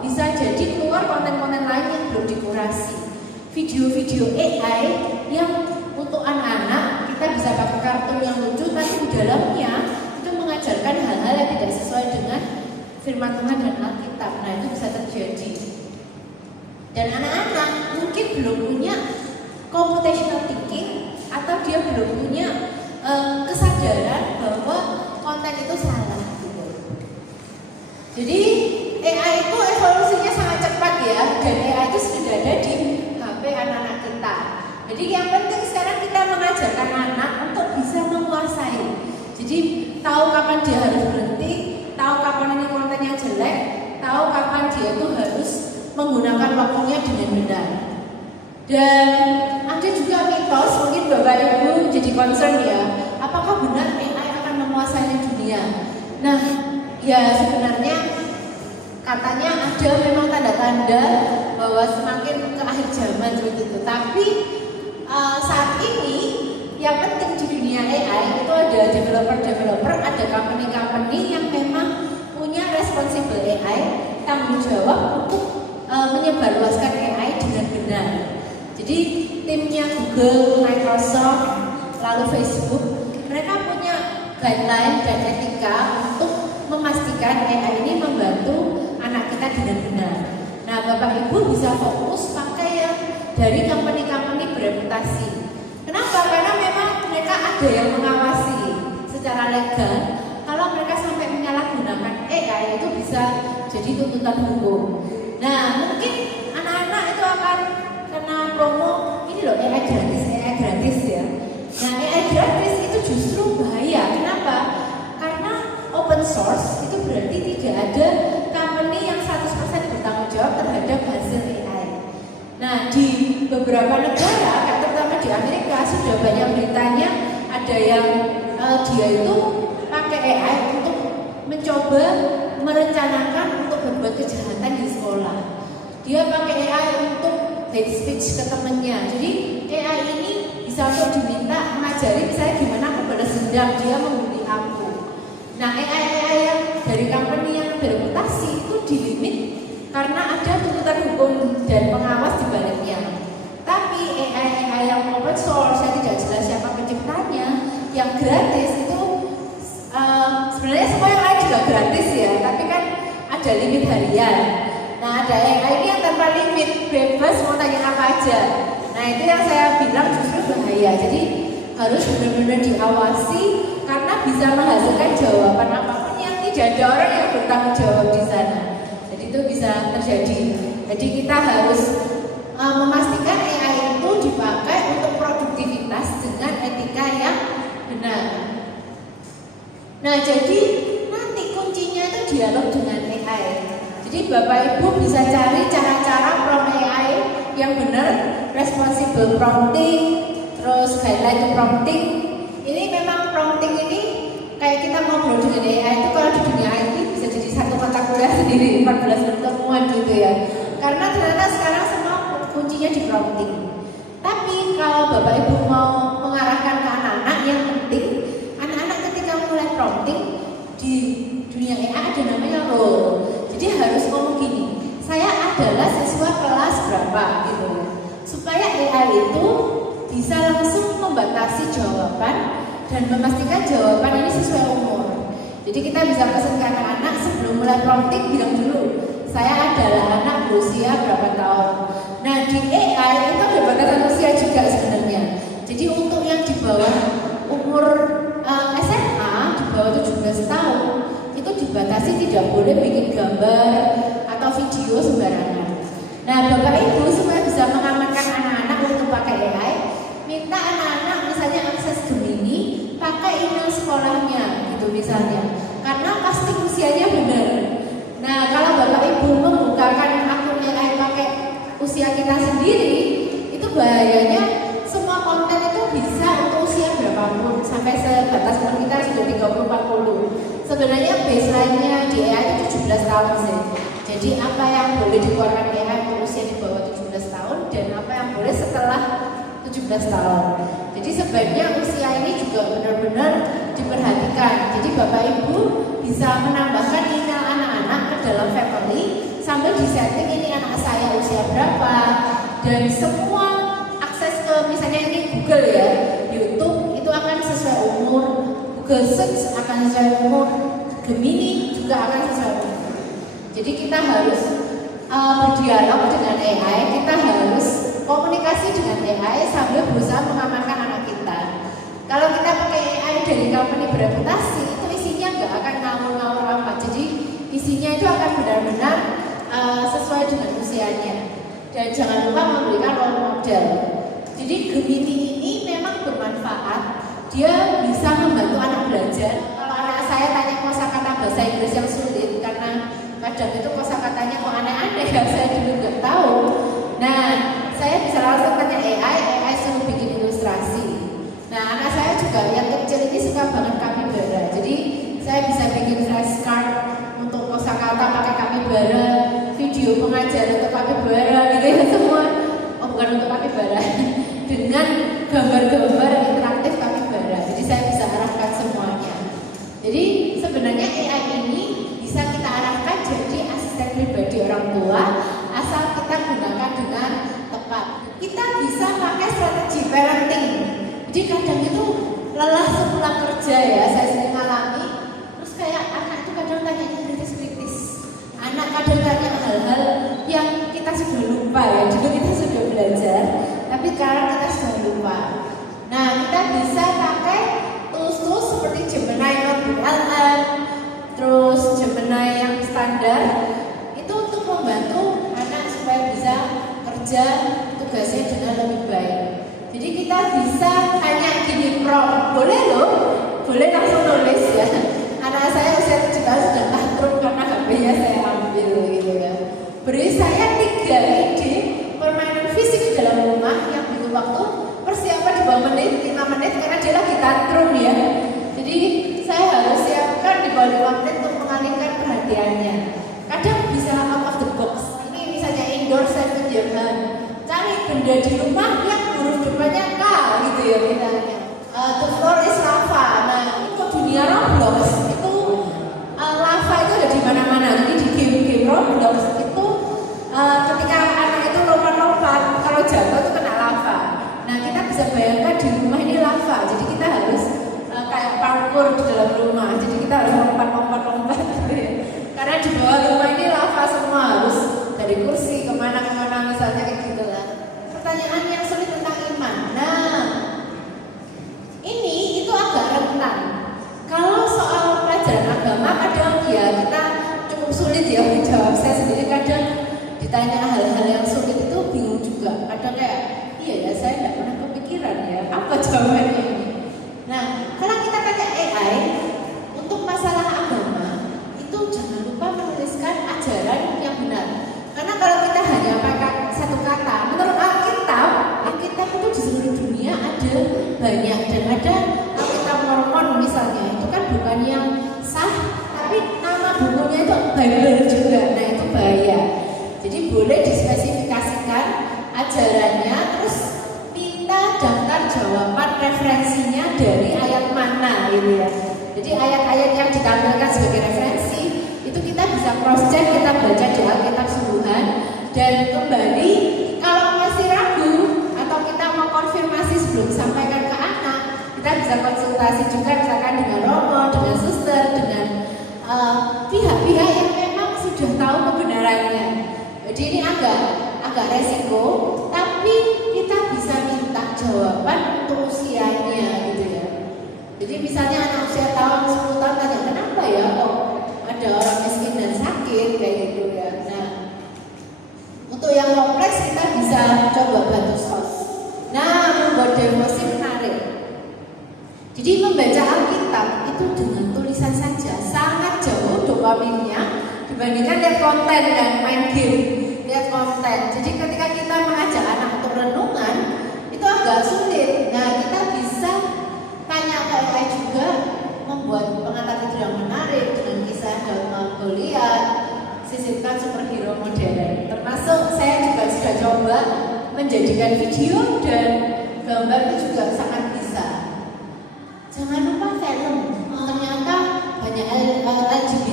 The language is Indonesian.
bisa jadi keluar konten-konten lain yang belum dikurasi. Video-video AI yang untuk anak-anak kita bisa pakai kartun yang lucu, tapi di dalamnya itu mengajarkan hal-hal yang tidak sesuai dengan firman Tuhan dan Alkitab. Nah, itu bisa terjadi. Dan anak-anak mungkin belum punya computational thinking atau dia belum punya kesadaran bahwa konten itu salah gitu. Jadi AI itu evolusinya sangat cepat ya, dan AI itu sudah ada di HP anak-anak kita. Jadi yang penting sekarang kita mengajarkan anak untuk bisa menguasai. Jadi tahu kapan dia harus berhenti, tahu kapan ini kontennya jelek, tahu kapan dia itu harus menggunakan waktunya dengan benar. Dan ada juga mitos, mungkin Bapak Ibu jadi concern ya, apakah benar AI akan menguasai dunia? Nah, ya sebenarnya katanya ada memang tanda-tanda bahwa semakin ke akhir zaman seperti itu. Tapi saat ini yang penting di dunia AI itu ada developer, ada company yang memang punya responsible AI, tanggung jawab untuk menyebarluaskan AI dengan benar. Jadi timnya Google, Microsoft, lalu Facebook, mereka punya guideline dan etika untuk memastikan AI ini membantu anak kita dengan benar. Nah, Bapak Ibu bisa fokus pakai yang dari company-company bereputasi. Kenapa? Karena memang mereka ada yang mengawasi secara legal. Kalau mereka sampai menyalahgunakan AI itu bisa jadi tuntutan hukum. Nah, mungkin anak-anak itu akan kena promo ini loh AI gratis ya. Nah, AI gratis itu justru bahaya. Kenapa? Karena open source itu berarti tidak ada company yang 100% bertanggung jawab terhadap hasil AI. Nah, di beberapa negara, terutama di Amerika, sudah banyak beritanya ada yang dia itu pakai AI untuk mencoba merencanakan untuk berbuat kejahatan di sekolah. Dia pakai AI untuk hate speech ke temannya. Jadi AI ini bisa untuk diminta mengajari misalnya gimana aku balas dendam, dia membuli aku. Nah, AI yang dari company yang bereputasi itu dilimit karena ada tuntutan hukum dan pengawas di baliknya. Tapi AI yang open source, saya tidak jelas siapa penciptanya, yang gratis itu sebenarnya semua yang lain juga gratis ya, tapi kan ada limit harian. Nah, ada AI ini yang tanpa limit, bebas mau tanya apa aja. Nah, itu yang saya bilang justru bahaya. Jadi harus benar-benar diawasi karena bisa menghasilkan jawaban apapun yang tidak ada orang yang bertanggung jawab di sana. Jadi itu bisa terjadi. Jadi kita harus memastikan AI itu dipakai untuk produktivitas dengan etika yang benar. Nah, jadi nanti kuncinya itu dialog dengan AI. Jadi Bapak Ibu bisa cari cara-cara prompt AI yang benar, responsible prompting, terus guideline prompting. Ini memang prompting ini kayak kita ngobrol dengan AI itu kalau di dunia IT bisa jadi satu mata kuliah sendiri, 14 pertemuan gitu ya. Karena ternyata sekarang semua kuncinya di prompting. Tapi kalau Bapak Ibu mau mengarahkan ke anak-anak, yang penting anak-anak ketika mulai prompting di dunia AI ada namanya role. Jadi harus ngomong gini, saya adalah siswa kelas berapa gitu ya. Supaya AI itu bisa langsung membatasi jawaban dan memastikan jawaban ini sesuai umur. Jadi kita bisa pesan ke anak-anak sebelum mulai prompting bilang dulu, saya adalah anak berusia berapa tahun. Nah, di AI itu ada batasan usia juga sebenarnya. Jadi untuk yang di bawah umur SMA, di bawah 17 tahun, itu dibatasi tidak boleh bikin gambar atau video sembarangan. Nah, Bapak Ibu supaya bisa mengamankan anak-anak untuk pakai AI, minta anak-anak misalnya akses Gemini, pakai email sekolahnya gitu misalnya. Karena pasti usianya benar. Nah, kalau Bapak Ibu membukakan akun AI pakai usia kita sendiri, itu bahayanya semua konten itu bisa untuk usia berapapun, sampai sebatas kita sudah 30-40. Sebenarnya baseline-nya di AI itu 17 tahun sih. Jadi apa yang boleh dikeluarkan AI untuk usia di bawah 17 tahun dan apa yang boleh setelah 17 tahun. Jadi sebaiknya usia ini juga benar-benar diperhatikan. Jadi Bapak Ibu bisa menambahkan email anak-anak ke dalam family sambil disetting ini anak saya usia berapa, dan semua akses ke misalnya ini Google ya, YouTube itu akan sesuai umur, Google Search akan sesuai umur, Gemini juga akan sesuai umur. Jadi kita harus berdialog dengan AI, kita harus komunikasi dengan AI sambil berusaha mengamankan anak kita. Kalau kita pakai AI dari company bereputasi, itu isinya nggak akan ngawur-ngawur amat. Jadi isinya itu akan benar-benar sesuai dengan usianya. Dan jangan lupa memberikan role model. Jadi Gemini ini memang bermanfaat. Dia bisa membantu anak belajar. Kalau anak saya tanya kosakata bahasa Inggris yang sulit, karena kadang itu kosakatanya kok aneh-aneh ya, saya dulu nggak tahu. Nah, saya bisa langsung tanya AI suruh bikin ilustrasi. Nah, anak saya juga yang kecil ini suka banget kapibara. Jadi saya bisa bikin flashcard untuk kosakata pakai kapibara, video pengajaran untuk kapibara gitu ya semua. Oh, bukan untuk kapibara. Dengan gambar-gambar interaktif kapibara. Jadi saya bisa arahkan semuanya. Jadi sebenarnya AI ini bisa kita arahkan jadi asisten pribadi orang tua asal kita gunakan dengan tepat. Kita bisa pakai strategi parenting. Jadi kadang itu lelah sepulang kerja ya, saya sering alami. Terus kayak anak itu kadang tanya kritis-kritis. Anak kadang tanya hal-hal yang kita sudah lupa ya. Dulu kita sudah belajar, tapi sekarang kita sudah lupa. Nah, kita bisa pakai tools-tools seperti Gemini Notebook LM, terus Gemini yang standar itu untuk membantu anak supaya bisa kerja tugasnya dengan lebih baik. Jadi kita bisa tanya gini, prompt, boleh loh, boleh langsung nulis ya. Anak saya usia 7 tahun sudah tantrum karena HP-nya saya ambil gitu ya. Beri saya 3 ide permainan fisik di dalam rumah yang butuh waktu persiapan 2 menit, 5 menit karena dia lagi tantrum ya. Jadi saya harus siapkan di bawah 5 menit untuk mengalihkan perhatiannya. Kadang bisa out of the box. Ini misalnya indoor seven year hand. Cari benda di rumah yang huruf depannya K gitu ya misalnya. The floor is lava. Nah, untuk dunia Roblox itu lava itu ada di mana-mana. Jadi di game-game Roblox itu ketika anak itu lompat-lompat, kalau jatuh itu kena lava. Nah, kita bisa bayangkan di rumah ini lava. Jadi kita harus kayak parkour di dalam rumah. Jadi kita harus lompat-lompat gitu ya. Karena di bawah rumah ini lava semua, harus dari kursi kemana-kemana misalnya kayak gitu lah. Pertanyaan yang sulit tentang iman. Nah, ini itu agak rentan. Kalau soal pelajaran agama kadang ya kita cukup sulit ya menjawab. Saya sendiri kadang ditanya hal-hal yang sulit itu bingung juga. Kadang kayak iya ya saya tidak pernah kepikiran ya apa jawabannya ini. Nah, kalau kita tanya AI untuk masalah agama itu jangan lupa menuliskan ajaran yang benar. Karena kalau kita hanya pakai satu kata, menurut Alkitab itu di seluruh dunia ada banyak dan ada Alkitab Mormon misalnya, itu kan bukan yang sah, tapi nama bukunya itu Bible juga. Nah itu bahaya. Jadi boleh dispesifikasikan ajarannya, terus minta daftar jawaban referensinya dari ayat mana gitu ya. Jadi ayat-ayat yang ditampilkan sebagai referensi itu kita bisa cross check, kita baca di Alkitab sungguhan dan kembali kalau masih ragu atau kita mau konfirmasi sebelum sampaikan ke anak, kita bisa konsultasi juga misalkan dengan romo, dengan suster, dengan pihak-pihak yang memang sudah tahu kebenarannya. Jadi ini agak resiko, tapi kita bisa minta jawaban untuk usianya gitu ya. Jadi misalnya anak usia tahun 10 tahun tanya kenapa ya kok ada orang miskin dan sakit kayak gitu ya. Nah, untuk yang kompleks kita bisa coba bantu sos. Nah, membuat devosi menarik. Jadi membaca Alkitab itu dengan tulisan saja sangat jauh dopaminnya dibandingkan lihat konten dan main game. Lihat konten. Jadi ketika kita mengajak anak untuk renungan itu agak sulit. Nah, kita bisa tanya ke AI juga, membuat pengantar tidur yang menarik dengan kisah Daud Goliat, sisipkan superhero modern. Termasuk saya juga sudah coba menjadikan video dan gambar itu juga sangat bisa. Jangan lupa film. Ternyata banyak LGBT